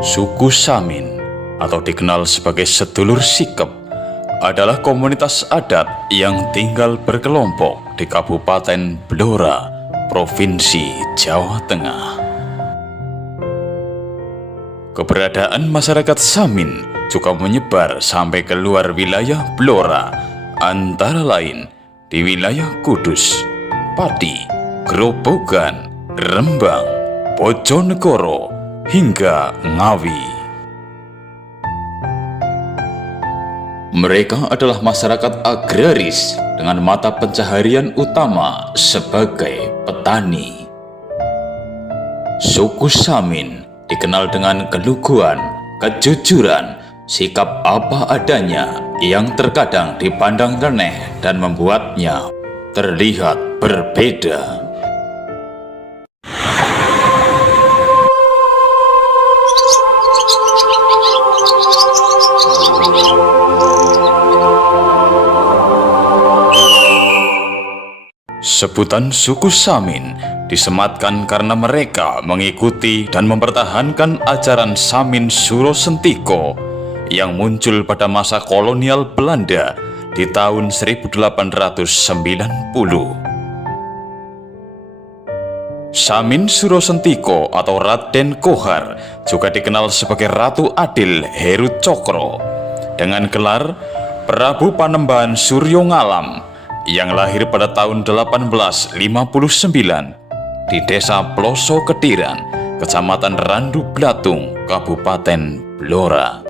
Suku Samin, atau dikenal sebagai sedulur sikep, adalah komunitas adat yang tinggal berkelompok di Kabupaten Blora, Provinsi Jawa Tengah. Keberadaan masyarakat Samin juga menyebar sampai ke luar wilayah Blora, antara lain di wilayah Kudus, Pati, Grobogan, Rembang, Bojonegoro, hingga Ngawi. Mereka adalah masyarakat agraris dengan mata pencaharian utama sebagai petani. Suku Samin dikenal dengan keluguan, kejujuran, sikap apa adanya yang terkadang dipandang reneh dan membuatnya terlihat berbeda. Sebutan suku Samin disematkan karena mereka mengikuti dan mempertahankan ajaran Samin Suro Sentiko yang muncul pada masa kolonial Belanda di tahun 1890. Samin Suro Sentiko atau Raden Kohar juga dikenal sebagai Ratu Adil Heru Cokro dengan gelar Prabu Panembahan Suryo Ngalam yang lahir pada tahun 1859 di Desa Ploso Ketiran, Kecamatan Randu Blatung, Kabupaten Blora.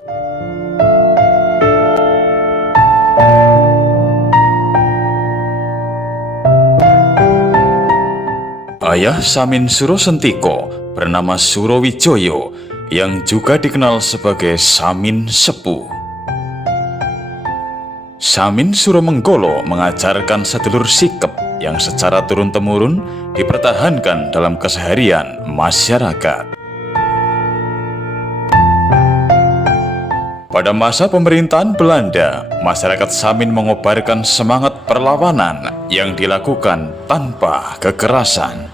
Ayah Samin Suro Sentiko bernama Surowijoyo yang juga dikenal sebagai Samin Sepuh. Samin Suro Menggolo mengajarkan sedulur sikep yang secara turun-temurun dipertahankan dalam keseharian masyarakat. Pada masa pemerintahan Belanda, masyarakat Samin mengobarkan semangat perlawanan yang dilakukan tanpa kekerasan.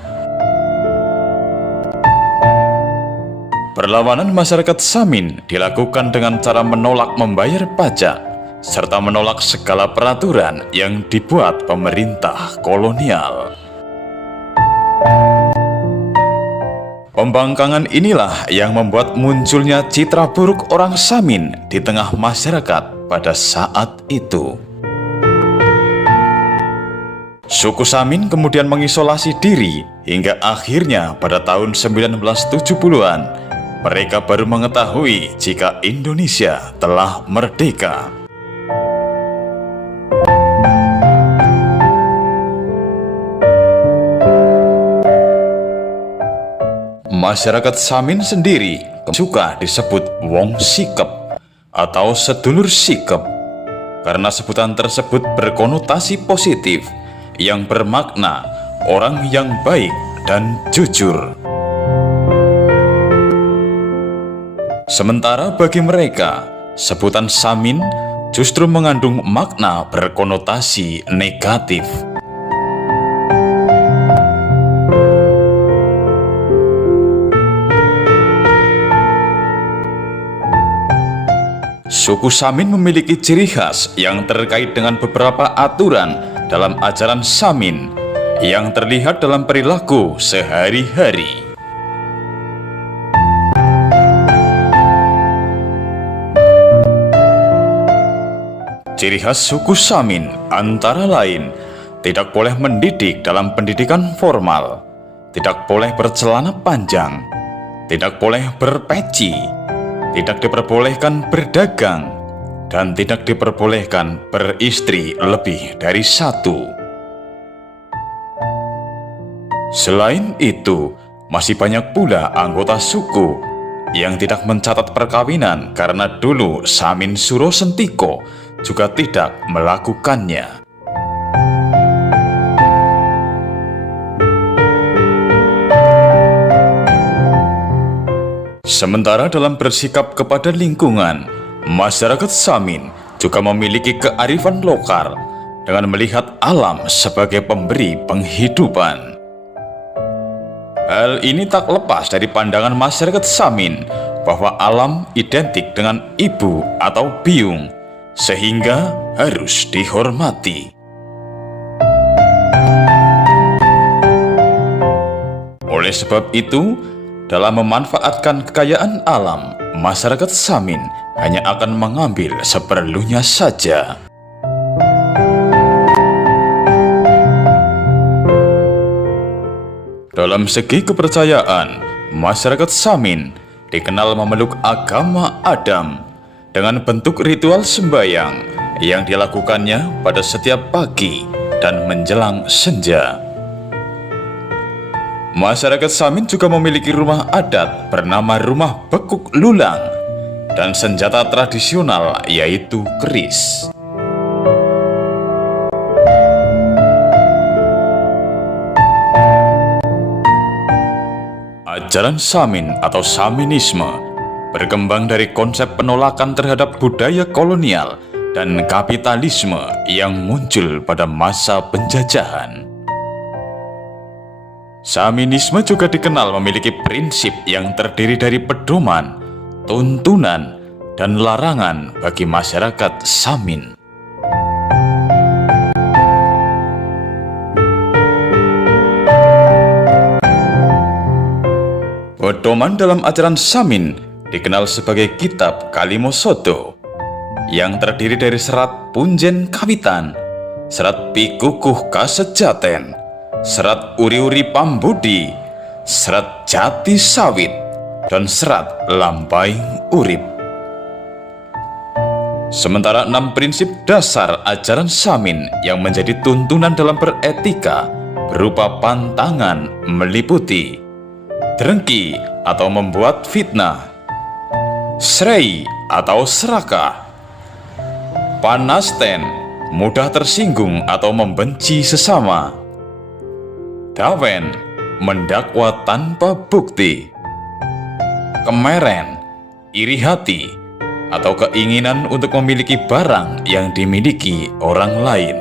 Perlawanan masyarakat Samin dilakukan dengan cara menolak membayar pajak serta menolak segala peraturan yang dibuat pemerintah kolonial. Pembangkangan inilah yang membuat munculnya citra buruk orang Samin di tengah masyarakat pada saat itu. Suku Samin kemudian mengisolasi diri hingga akhirnya pada tahun 1970-an mereka baru mengetahui jika Indonesia telah merdeka. Masyarakat Samin sendiri suka disebut Wong Sikep atau sedulur sikep karena sebutan tersebut berkonotasi positif yang bermakna orang yang baik dan jujur. Sementara bagi mereka, sebutan Samin justru mengandung makna berkonotasi negatif. Suku Samin memiliki ciri khas yang terkait dengan beberapa aturan dalam ajaran Samin yang terlihat dalam perilaku sehari-hari. Ciri khas suku Samin antara lain tidak boleh mendidik dalam pendidikan formal, tidak boleh bercelana panjang, tidak boleh berpeci, tidak diperbolehkan berdagang, dan tidak diperbolehkan beristri lebih dari satu. Selain itu, masih banyak pula anggota suku yang tidak mencatat perkawinan karena dulu Samin Suro Sentiko juga tidak melakukannya. Sementara dalam bersikap kepada lingkungan, masyarakat Samin juga memiliki kearifan lokal dengan melihat alam sebagai pemberi penghidupan. Hal ini tak lepas dari pandangan masyarakat Samin bahwa alam identik dengan ibu atau biung, sehingga harus dihormati. Oleh sebab itu, dalam memanfaatkan kekayaan alam, masyarakat Samin hanya akan mengambil seperlunya saja. Dalam segi kepercayaan, masyarakat Samin dikenal memeluk agama Adam dengan bentuk ritual sembahyang yang dilakukannya pada setiap pagi dan menjelang senja. Masyarakat Samin juga memiliki rumah adat bernama Rumah Bekuk Lulang dan senjata tradisional yaitu keris. Ajaran Samin atau Saminisme berkembang dari konsep penolakan terhadap budaya kolonial dan kapitalisme yang muncul pada masa penjajahan. Saminisme juga dikenal memiliki prinsip yang terdiri dari pedoman, tuntunan, dan larangan bagi masyarakat Samin. Pedoman dalam ajaran Samin dikenal sebagai Kitab Kalimosodo yang terdiri dari serat Punjen Kawitan, serat Pikukuh Kasejaten, serat Uri-uri Pambudi, serat Jati Sawit, dan serat Lampaing Urip. Sementara 6 prinsip dasar ajaran Samin yang menjadi tuntunan dalam beretika berupa pantangan meliputi drengki atau membuat fitnah, srei atau serakah, panasten, mudah tersinggung atau membenci sesama, dawen, mendakwa tanpa bukti, kemeren, iri hati, atau keinginan untuk memiliki barang yang dimiliki orang lain,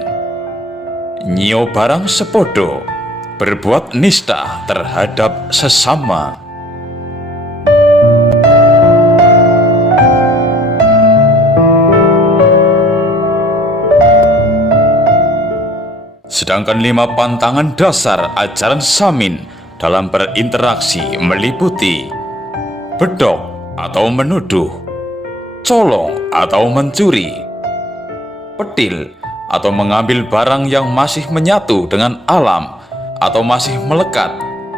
nyio barang sepodo, berbuat nista terhadap sesama. Sedangkan 5 pantangan dasar ajaran Samin dalam berinteraksi meliputi bedok atau menuduh, colong atau mencuri, petil atau mengambil barang yang masih menyatu dengan alam atau masih melekat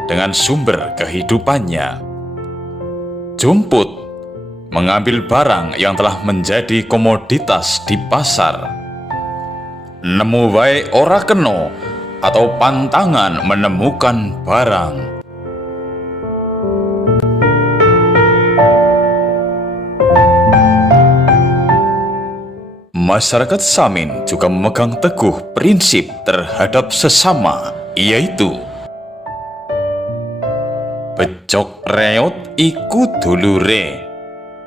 dengan sumber kehidupannya, jumput, mengambil barang yang telah menjadi komoditas di pasar, nemu wae ora keno atau pantangan menemukan barang. Masyarakat Samin juga memegang teguh prinsip terhadap sesama, yaitu becok reot iku dulure,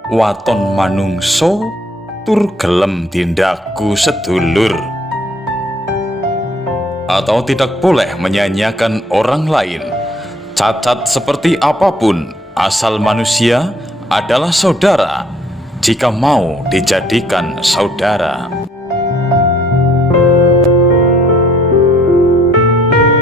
waton manungso tur gelem tindaku sedulur. Atau tidak boleh menyanyiakan orang lain, cacat seperti apapun, asal manusia adalah saudara jika mau dijadikan saudara.